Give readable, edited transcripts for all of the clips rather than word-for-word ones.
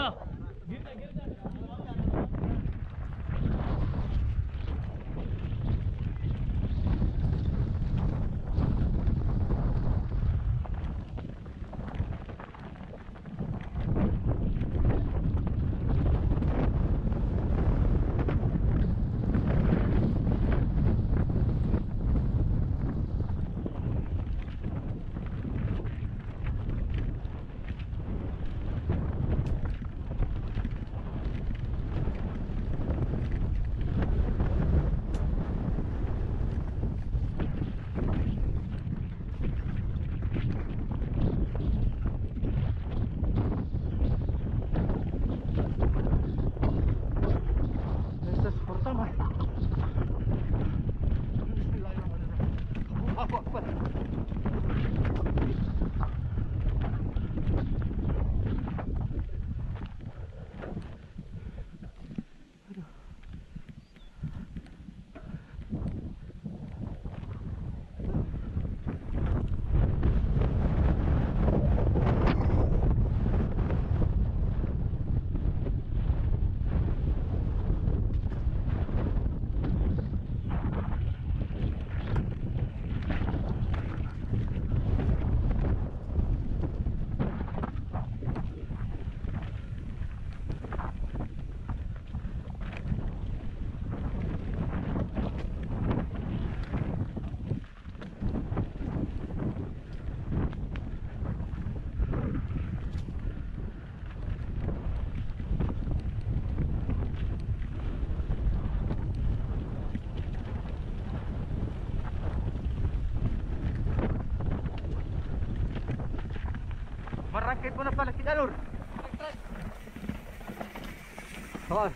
Ayo. Merangkai pun apa lagi jalur. Oh.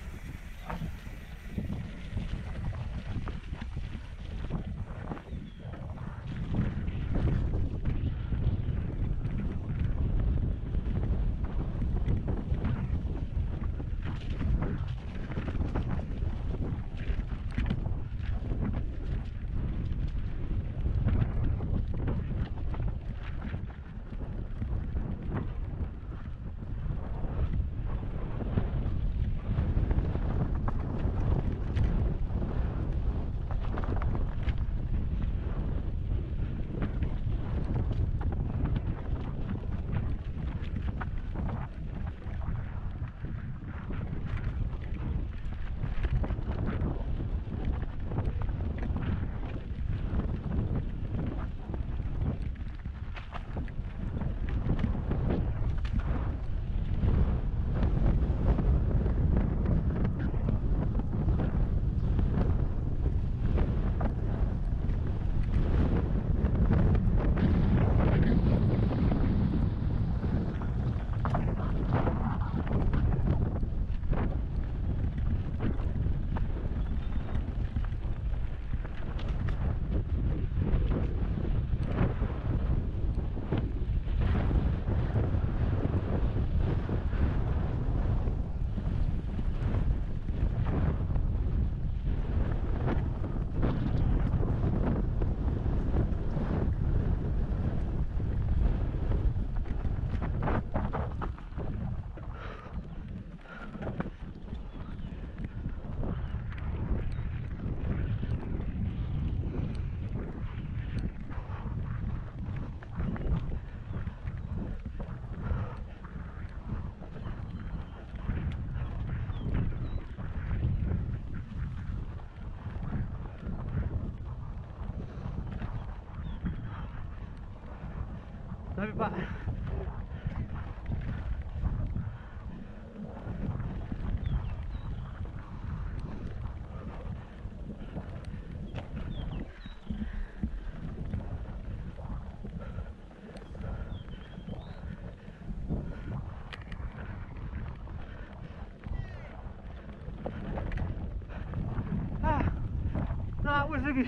Tapi Pak, nafas lagi.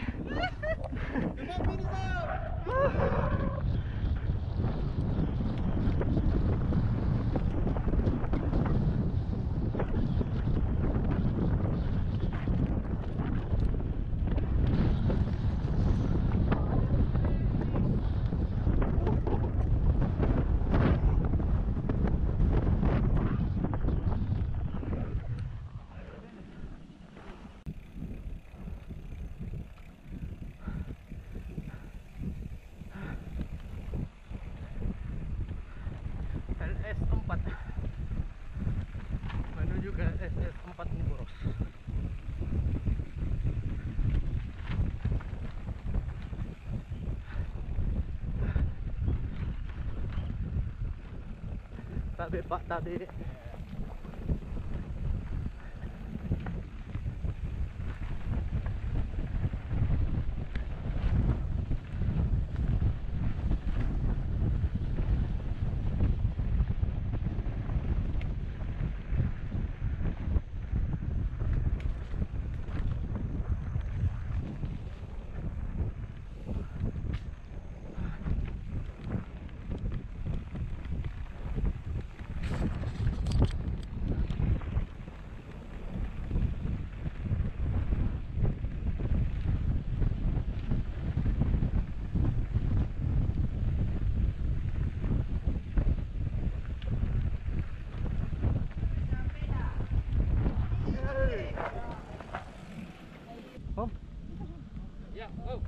Sabi Pak tadi. Om. Ya, oh.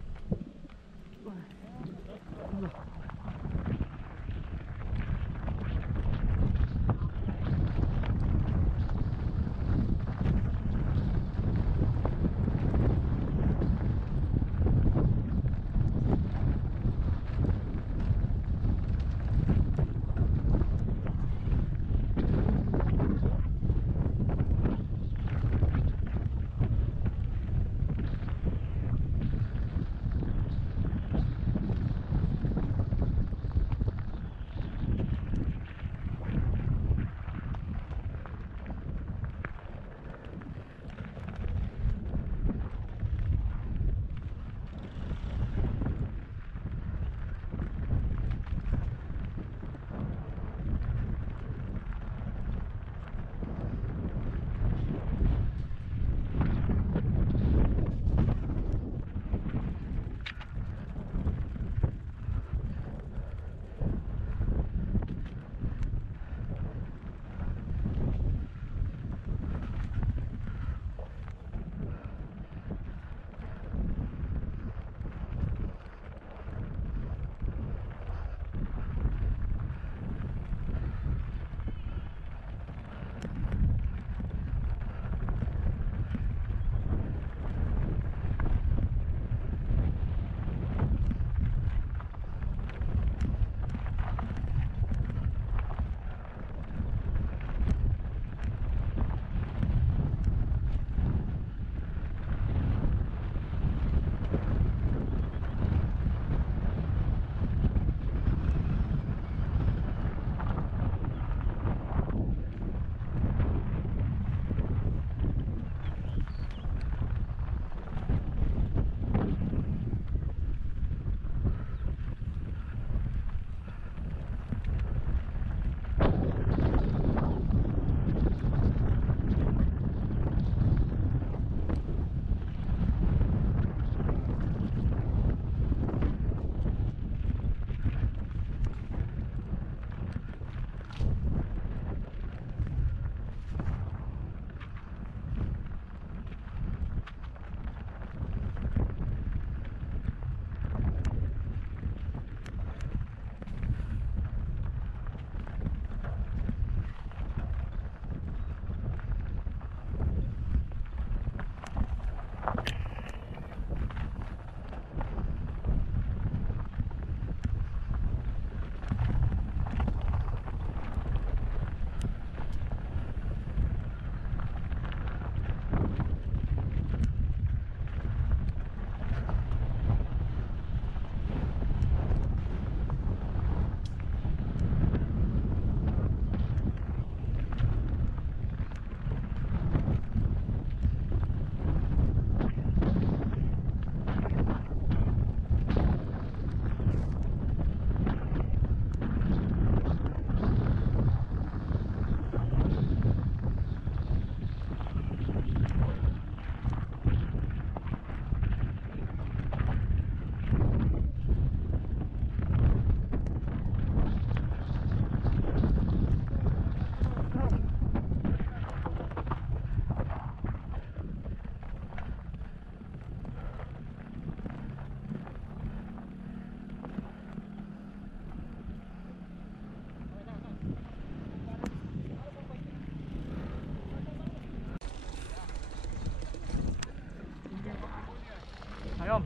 Ayo.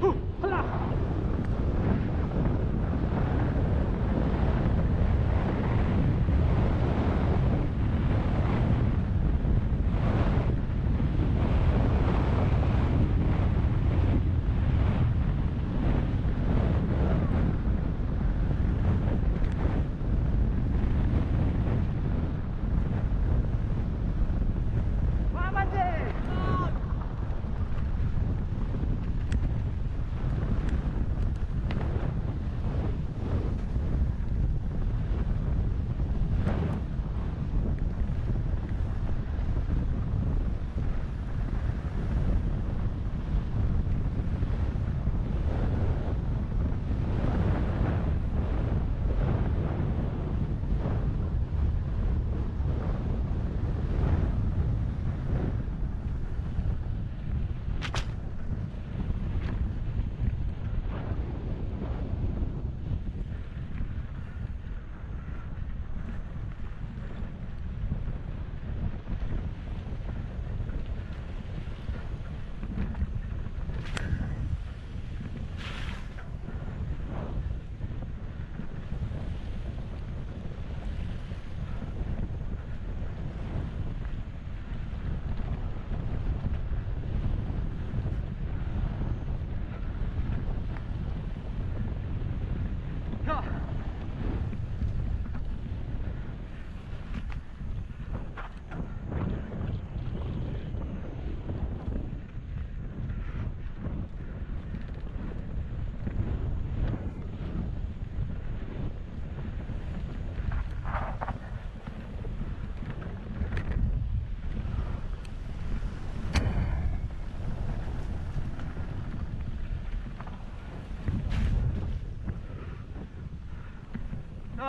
Yuk. Halah.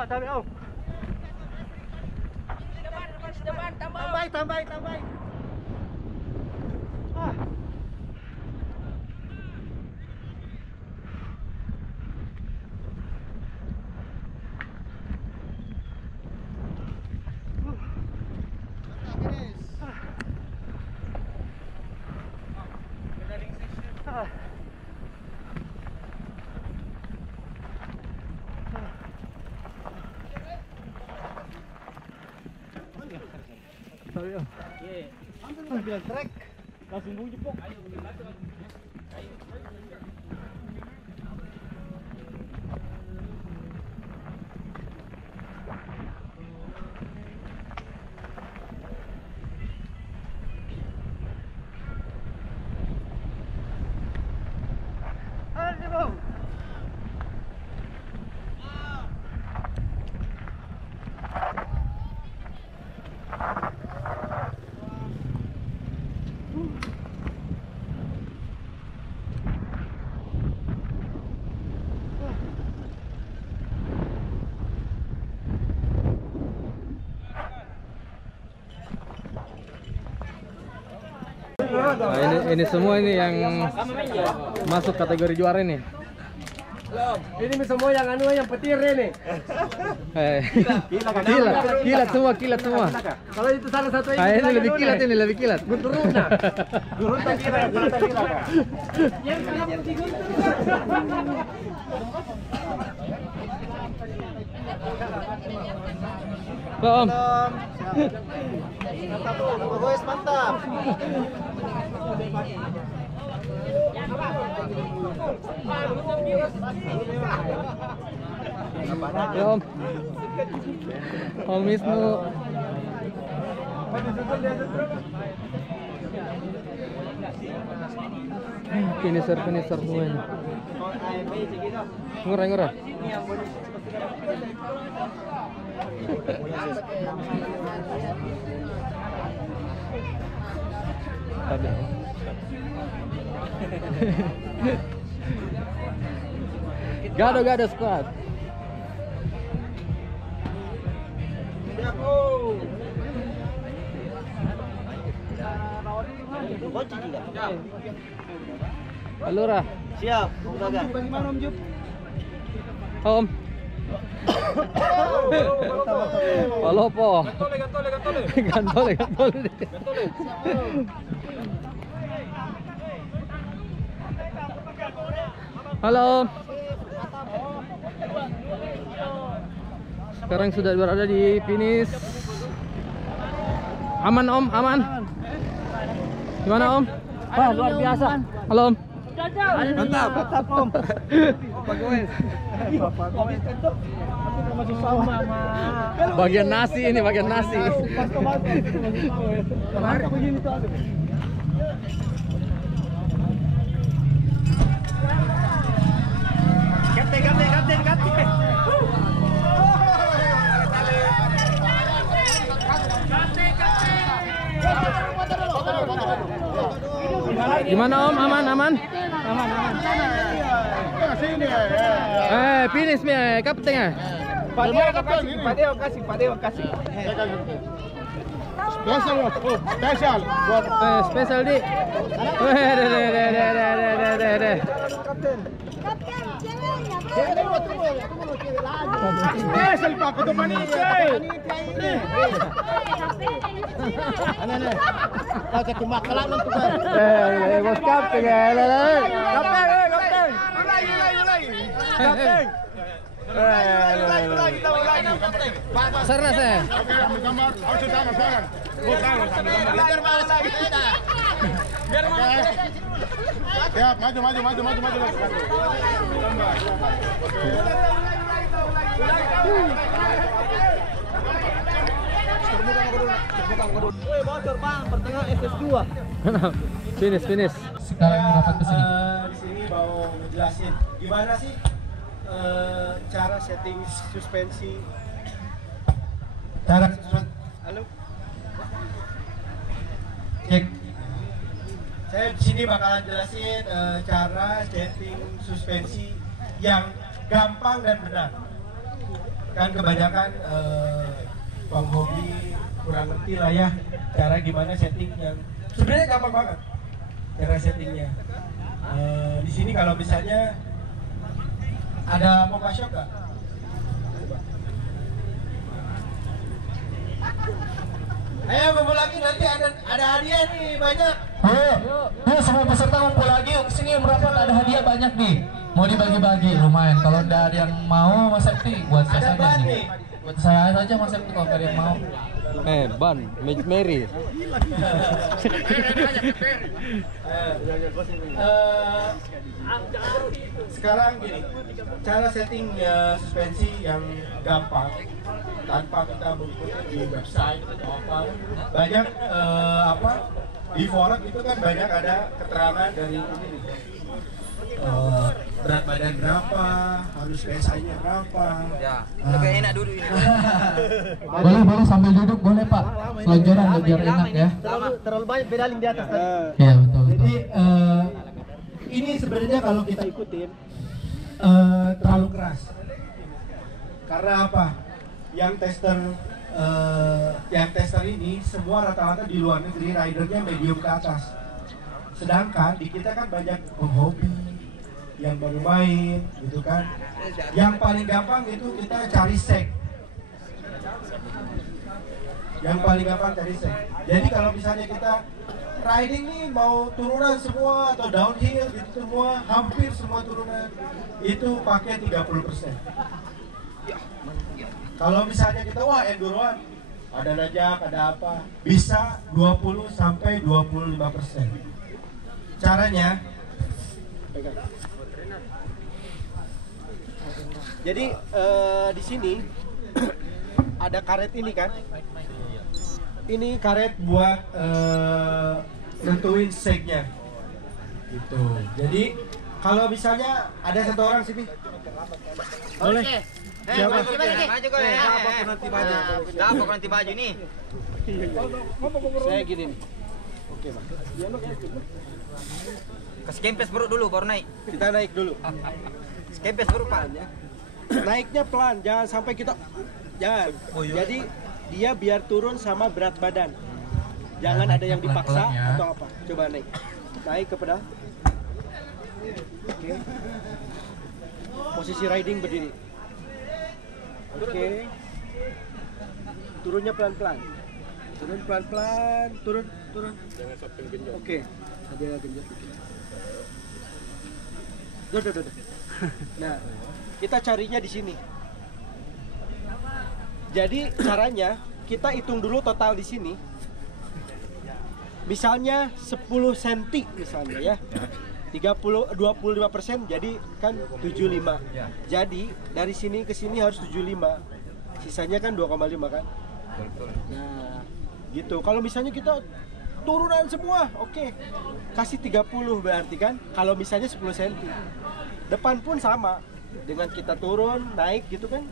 Tabi Om. Depan, Tambah. Tabi Om. Bilang trek. Langsung bunyi pok. Nah, ini semua ini yang masuk kategori juara ini. Ini semua yang yang petir ini. Kilat semua. Kalau itu salah satu Ini lebih kilat ini, lebih kilat. Gunturuna. Gurun tak kira. Yang kalau Om. Mantap. Ya Om. Om Wisnu. Finisher semuanya. Ngurang. Gado squad. Alura. Siap, bagaimana Om Jup? Om. Halo po. Gantole. Halo. Sekarang sudah berada di finish. Aman Om, aman. Gimana Om? Wah, luar biasa. Halo Om. Mantap Om. Bagian nasi ini, bagian nasi. Kapten. Gimana Om? Aman. Finish nih, kapten. Padeo kasih. Spesial buat spesial di. Deh. Spesial Pak untuk panitia ini. Kau cek makalan untuk Bos kapten Kapten. Kapten. Sarna saya. Gambar, harus jangan. Biar malas kita. Siap, maju. Woi, bocor bang, pertengahan SS2. Finish. Sekarang rapat ke sini. Di sini mau ngejelasin gimana sih cara setting suspensi. Halo. Cek. Saya di sini bakalan jelasin cara setting suspensi yang gampang dan benar. Kan kebanyakan penghobi kurang ngerti lah ya cara gimana setting yang sebenarnya gampang banget cara settingnya. Di sini kalau misalnya ada Mocha Shock nggak? Ayo kumpul lagi, nanti ada hadiah nih banyak. Ayo semua peserta ngumpul lagi kesini merapat, ada hadiah banyak nih. Mau dibagi-bagi lumayan. Kalau nggak ada yang mau Mas Septi, buat saya Ada saja ban nih. nih. Buat saya saja Mas Septi kalau nggak ada yang mau. Ban, Mary. Sekarang gini, cara setting suspensi yang gampang tanpa kita mengikuti di website atau apa, banyak di forum itu kan banyak ada keterangan dari ini nih. Berat badan berapa, harus PSI-nya berapa. Ya, lebih enak dulu ini. Boleh sambil duduk boleh Pak. Selonjoran biar enak ya. Terlalu banyak pedaling di atas. Iya betul. Jadi ini sebenarnya kalau kita ikutin terlalu keras. Karena apa? Yang tester ini semua rata-rata di luar negeri ridernya medium ke atas. Sedangkan di kita kan banyak penghobi yang baru main gitu kan. Yang paling gampang itu kita cari seg. Yang paling gampang cari seg. Jadi kalau misalnya kita riding nih mau turunan semua atau downhill gitu semua, hampir semua turunan itu pakai 30%. Kalau misalnya kita wah enduroan, ada najak, ada apa, bisa 20 sampai 25%. Caranya jadi di sini ada karet ini kan. Ini karet buat nentuin segnya. Gitu. Jadi kalau misalnya ada satu orang sini. Boleh. Siapa? Maju kau ya. Nanti maju. Dapat nanti baju nih. Saya gini nih. Oke, Mas. Kasih kempes buruk dulu baru naik. Kita naik dulu. Kempes buruk Pak. Naiknya pelan, jangan sampai kita jangan. Jadi dia biar turun sama berat badan. Jangan ada yang dipaksa Pelan-pelan ya. atau apa. Coba naik. Naik ke pedal. Oke. Posisi riding berdiri. Oke. Turunnya pelan-pelan. Turun pelan-pelan, turun. Jangan sampai genjot. Oke. Ada genjot. Duh. Nah, kita carinya di sini. Jadi caranya kita hitung dulu total di sini. Misalnya 10 cm misalnya ya. 25% jadi kan 75. Jadi dari sini ke sini harus 75. Sisanya kan 2,5 kan? Nah, gitu. Kalau misalnya kita turunan semua, oke. Kasih 30 berarti kan? Kalau misalnya 10 cm. Depan pun sama. Dengan kita turun, naik gitu kan.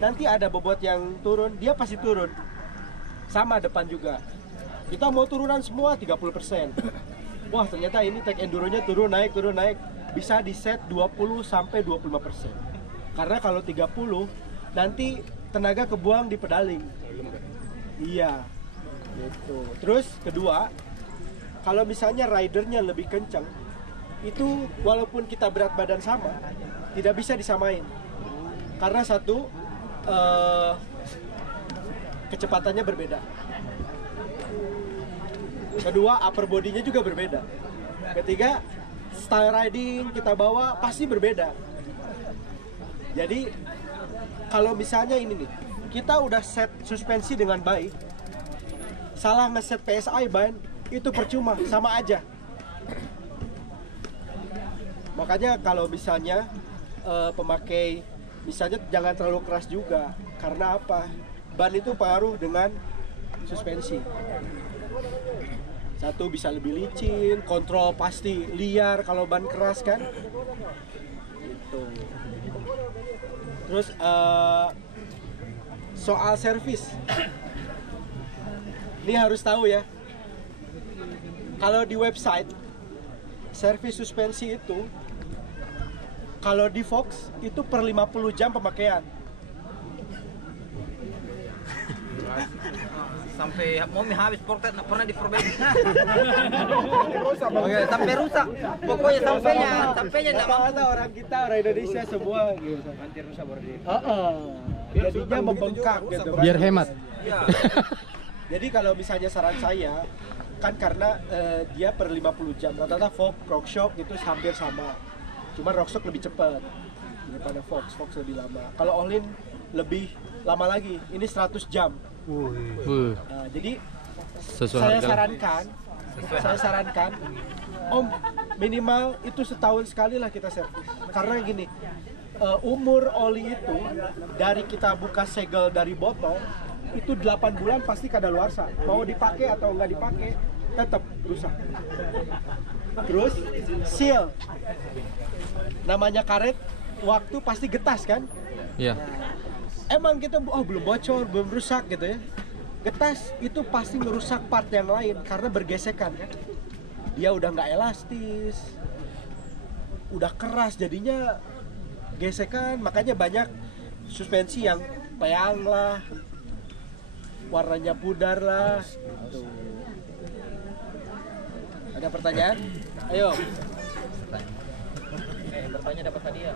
Nanti ada bobot yang turun, dia pasti turun. Sama depan juga. Kita mau turunan semua 30%. Wah, ternyata ini tag enduronya turun naik. Bisa di set 20 sampai 25%. Karena kalau 30 nanti tenaga kebuang di pedaling. Iya. Gitu. Terus kedua, kalau misalnya ridernya lebih kencang, itu walaupun kita berat badan sama, tidak bisa disamain. Karena satu, kecepatannya berbeda. Kedua, upper body-nya juga berbeda. Ketiga, style riding kita bawa pasti berbeda. Jadi, kalau misalnya ini nih, kita udah set suspensi dengan baik, salah ngeset PSI ban, itu percuma, sama aja. Makanya kalau misalnya pemakai misalnya jangan terlalu keras juga. Karena apa? Ban itu pengaruh dengan suspensi. Satu bisa lebih licin, kontrol pasti liar kalau ban keras kan. Gitu. Terus soal servis, ini harus tahu ya. Kalau di website servis suspensi itu, kalau di Fox itu per 50 jam pemakaian. Sampai momi habis portet nggak pernah diperbaiki. Sampai rusak. Pokoknya sampainya nggak mampu. Kata orang kita, orang Indonesia semua gitu. Nanti rusak baru di. Jadinya membengkak gitu kan. Biar hemat. Ya. Jadi kalau misalnya saran saya, kan karena dia per 50 jam, rata-rata Fox, Rockshox itu hampir sama. Cuma Rockshox lebih cepat daripada Fox lebih lama. Kalau Ohlin lebih lama lagi, ini 100 jam. Nah, jadi Sesuai saya harga. sarankan, Om, minimal itu setahun sekali lah kita servis. Karena gini, umur oli itu dari kita buka segel dari botol itu 8 bulan pasti kadaluarsa. Mau dipakai atau nggak dipakai tetap rusak. Terus seal, namanya karet, waktu pasti getas kan? Iya. Emang kita belum bocor, belum rusak gitu ya. Getas itu pasti ngerusak part yang lain karena bergesekan kan. Dia udah nggak elastis, udah keras jadinya gesekan. Makanya banyak suspensi yang peyang lah, warnanya pudar lah. Tuh. Ada pertanyaan? Ayo. Bertanya dapat hadiah.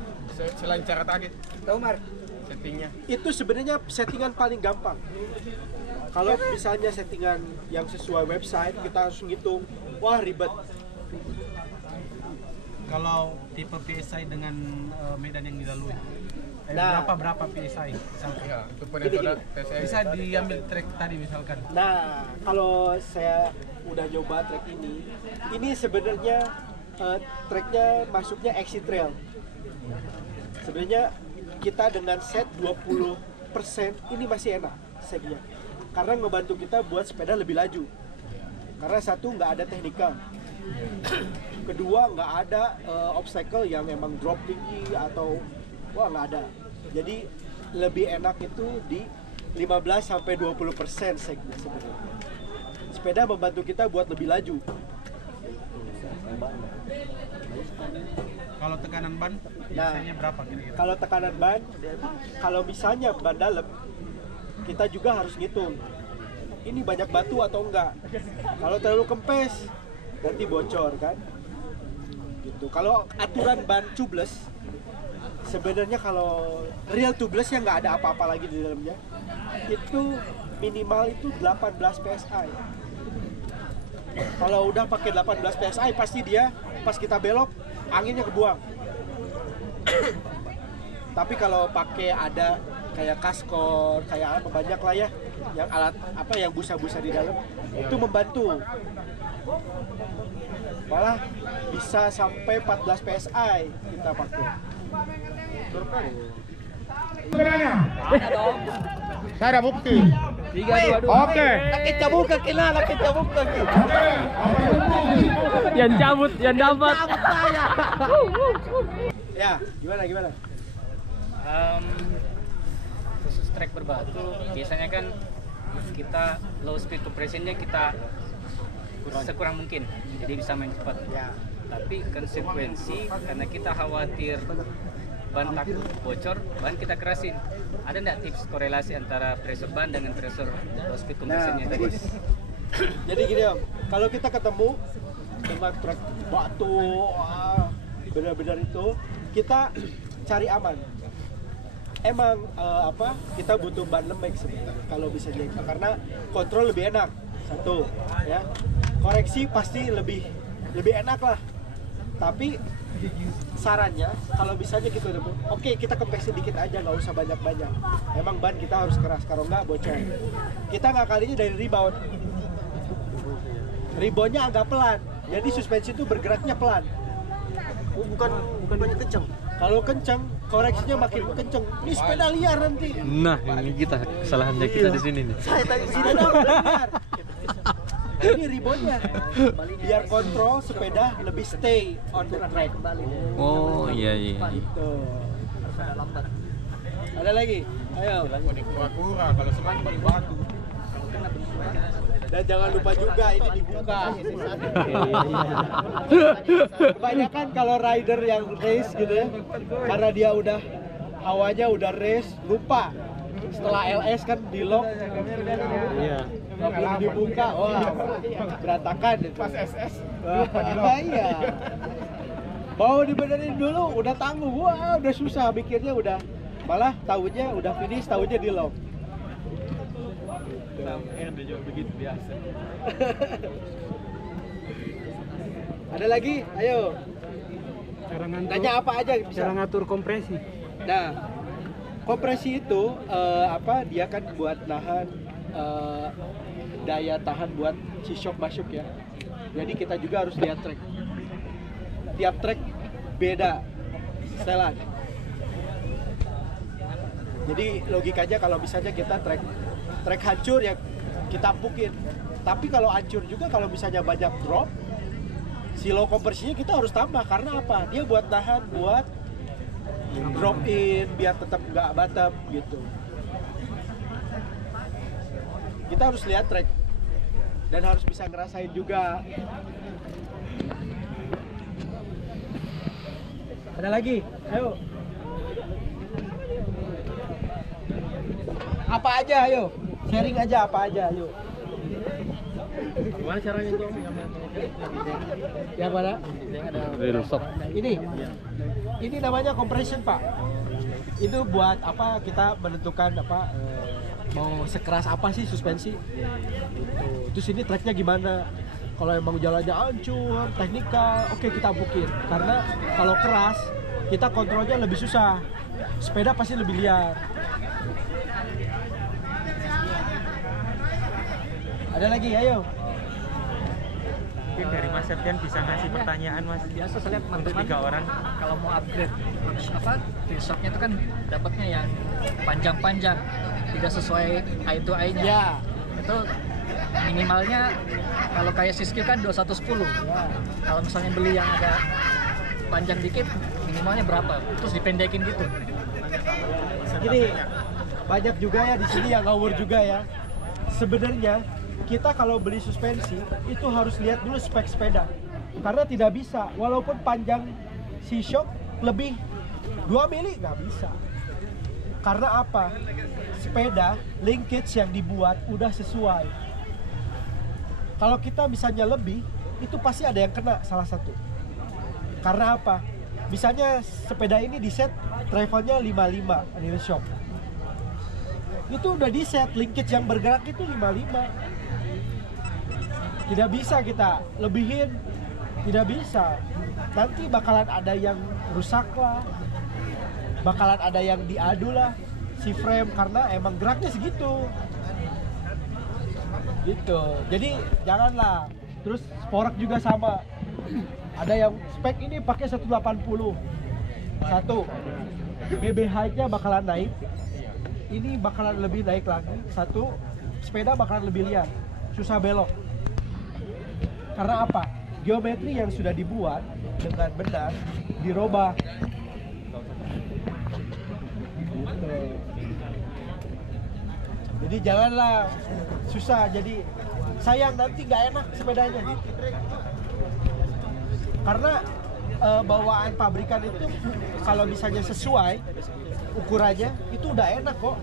Selain cara tadi Tahu Mar? settingnya. Itu sebenarnya settingan paling gampang. Kalau misalnya settingan yang sesuai website, kita harus ngitung, wah ribet. Kalau tipe PSI dengan medan yang dilalui, Nah. berapa PSI misalkan? Ya, itu Gini. bisa diambil track tadi misalkan. Nah, kalau saya udah nyoba track ini sebenarnya tracknya masuknya exit trail. Sebenarnya kita dengan set 20% ini masih enak setnya. Karena ngebantu kita buat sepeda lebih laju. Karena satu, nggak ada technical. Kedua, nggak ada obstacle yang emang drop tinggi atau wah nggak ada. Jadi lebih enak itu di 15-20% setnya sebenarnya. Sepeda membantu kita buat lebih laju. Kalau tekanan ban biasanya berapa kira-kira? Kalau tekanan ban, kalau misalnya ban dalam, kita juga harus ngitung. Ini banyak batu atau enggak. Kalau terlalu kempes, nanti bocor kan. Gitu. Kalau aturan ban tubeless, sebenarnya kalau real tubeless yang nggak ada apa-apa lagi di dalamnya, itu minimal itu 18 PSI. Kalau udah pakai 18 PSI, pasti dia pas kita belok anginnya kebuang. Tapi kalau pakai ada kayak kaskor, kayak apa banyak lah ya, yang alat apa yang busa-busa di dalam itu membantu. Malah bisa sampai 14 PSI kita pakai. Saya ada bukti. 3, 2, 2. Oke. Kita buka kena, kita buka. Yang cabut, yang dapat. Ya, gimana? Khusus trek berbatu biasanya kan kita low speed compressionnya kita sekurang mungkin, jadi bisa main cepat. Ya. Tapi konsekuensi karena kita khawatir ban takut bocor, ban kita kerasin. Ada nggak tips korelasi antara pressure ban dengan pressure low speed compressionnya tadi? Jadi gini Om, kalau kita ketemu dengan trek batu, benar-benar itu kita cari aman. Emang kita butuh ban lembek sebenarnya kalau bisa jadi, karena kontrol lebih enak. Satu, ya. Koreksi pasti lebih enak lah. Tapi sarannya kalau misalnya gitu, oke, kita kempes sedikit aja, nggak usah banyak-banyak. Emang ban kita harus keras, kalau nggak bocor. Kita ngakalinya dari rebound. Reboundnya agak pelan, jadi suspensi itu bergeraknya pelan. Oh, bukannya kencang. Kalau kencang, koreksinya makin kencang. Ini sepeda liar nanti. Nah, ini kita kesalahannya kita di sini nih. Saya tadi sini ada liar. Ini ribonnya. Biar kontrol sepeda lebih stay on the track. Oh, iya. Tuh. Ada lagi? Ayo. Kura-kura kalau semuanya paling batu. Dan jangan lupa juga ini dibuka. Kebanyakan kalau rider yang race gitu ya, karena dia udah hawanya udah race, lupa. Setelah LS kan di lock. Iya. Belum dibuka, wah berantakan itu. Pas SS. Iya. Mau dibenerin dulu, udah tanggung, wah udah susah bikinnya udah. Malah tahunya udah finish, tahunya di lock. Begitu biasa. Ada lagi? Ayo. Cara ngatur, Tanya apa aja bisa. cara ngatur kompresi. Nah, kompresi itu dia kan buat nahan daya tahan buat si shock masuk ya. Jadi kita juga harus lihat track. Tiap track beda setelan. Jadi logikanya kalau misalnya kita track hancur ya kita ampukin. Tapi kalau hancur juga kalau misalnya banyak drop, si low kompresinya kita harus tambah karena apa? Dia buat nahan, buat drop in biar tetap nggak bottom gitu. Kita harus lihat track dan harus bisa ngerasain juga. Ada lagi? Ayo. Apa aja ayo? Sharing aja apa aja ayo. Gimana caranya itu? Yang mana? Real shock. Ini namanya compression Pak. Itu buat apa kita menentukan mau sekeras apa sih suspensi. Gitu. Terus ini tracknya gimana? Kalau emang jalannya hancur, teknikal, oke kita ampukin. Karena kalau keras kita kontrolnya lebih susah. Sepeda pasti lebih liar. Ada lagi, ayo. Mungkin dari Mas Septian bisa ngasih pertanyaan Mas. Biasa saya lihat untuk teman-teman 3 orang. kalau mau upgrade shocknya itu kan dapatnya yang panjang-panjang, tidak sesuai eye to eye-nya. Ya. Itu minimalnya kalau kayak Siskiyou kan 2110. Kalau misalnya beli yang agak panjang dikit, minimalnya berapa? Terus dipendekin gitu. Gini, banyak juga ya di sini yang ngawur juga ya. Sebenarnya kita kalau beli suspensi itu harus lihat dulu spek sepeda. Karena tidak bisa, walaupun panjang si shock lebih 2 mili nggak bisa. Karena apa? Sepeda linkage yang dibuat udah sesuai. Kalau kita misalnya lebih, itu pasti ada yang kena salah satu. Karena apa? Misalnya sepeda ini di set travelnya 55 real shock. Itu udah di set linkage yang bergerak itu 55. Tidak bisa kita lebihin, tidak bisa. Nanti bakalan ada yang rusak lah, bakalan ada yang diadu lah si frame karena emang geraknya segitu. Gitu. Jadi janganlah. Terus spork juga sama. Ada yang spek ini pakai 180. Satu, BB height-nya bakalan naik. Ini bakalan lebih naik lagi. Satu, sepeda bakalan lebih liar, susah belok. Karena apa? Geometri yang sudah dibuat dengan benar dirubah. Gitu. Jadi janganlah susah, jadi sayang nanti nggak enak sepedanya gitu. Karena bawaan pabrikan itu kalau misalnya sesuai ukurannya itu udah enak kok.